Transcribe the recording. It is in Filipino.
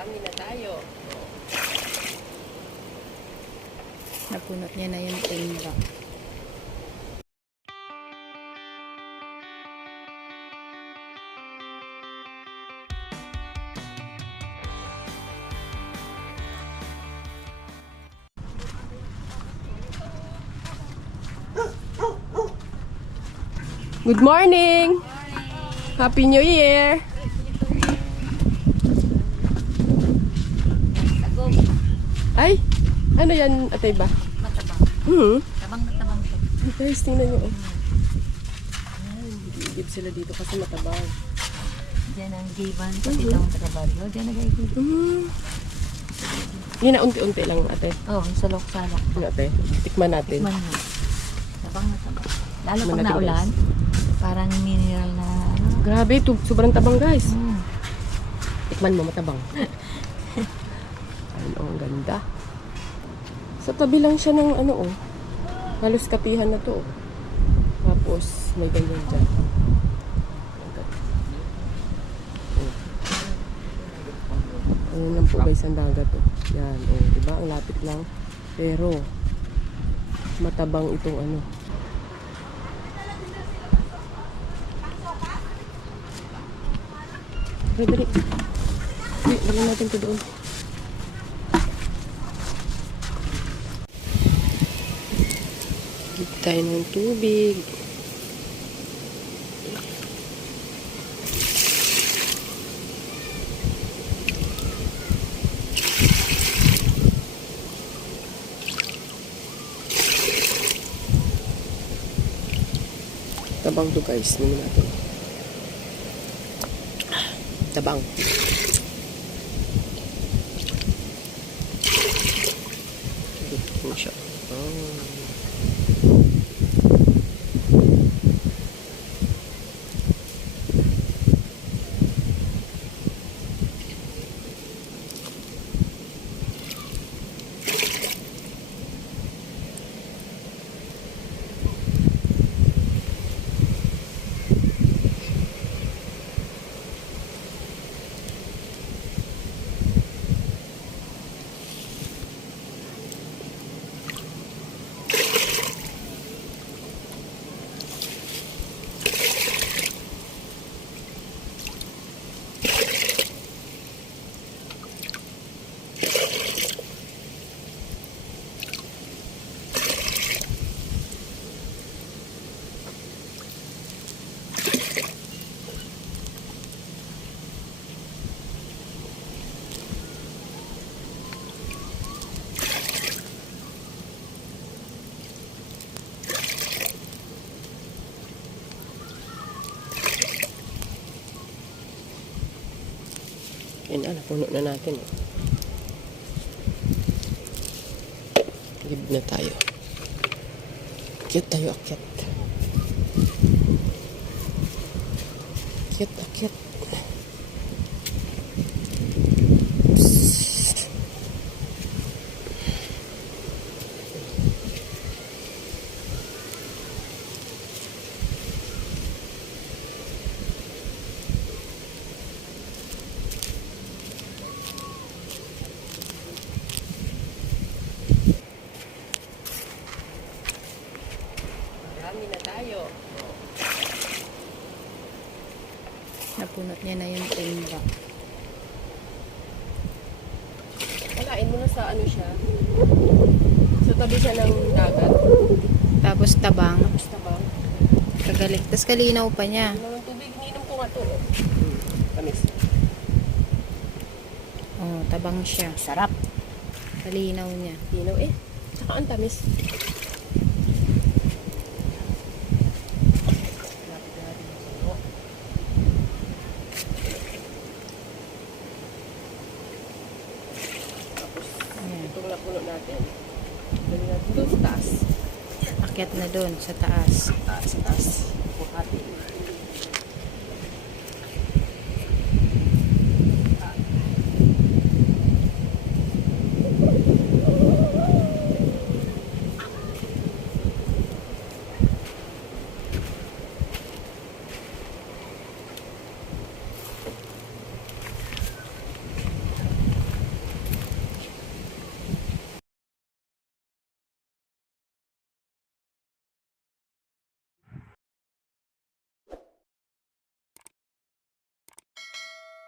Marami na tayo. Napunot niya na yung timba. Good morning! Happy New Year! Ay! Ano yan, atay ba? Matabang. Tabang na tabang to. Ay, guys, tingnan nyo. Ay, higit sila dito kasi matabang. Diyan ang giban. Pati lang ang taga-baryo. Diyan nag-aigid. Yun na, unti-unti lang, ate. Oo, salok-salok. Yun, ate. Tikman natin. Tikman mo. Tabang na tabang. Lalo Tikman pag natin, naulan, parang mineral na ano. Grabe, sobrang tabang, guys. Mm. Tikman mo, matabang. Ayun, oh, ang ganda. Sa tabi lang siya ng ano, oh. Halos kapihan na to, oh. Tapos, may ganyan dyan. Ayun lang po guys ang dagat, oh. Yan, oh. Diba? Ang lapit lang. Pero, matabang itong ano. Dali. Dali natin ito doon. Git tayo ng tubig. Tabang to guys. Nino natin. Tabang. Ano siya? Oh. Yan na, napuno na natin. Gib na tayo. Akyat tayo, akyat. Akyat, akyat. Marami na tayo. Napunot niya na yung timba. Kalain mo na sa ano siya. Sa tabi siya ng dagat. Tapos tabang. Tapos tabang. Kagaling. Tapos kalinaw pa niya. Ano ng tubig, ninom ko nga to. Tamis. Oh, tabang siya. Sarap. Kalinaw niya. Tinaw eh. Saka ang tamis. Itong napuno natin. Dali natin doon sa taas. Akyat na doon sa taas. Sa taas. Buhati.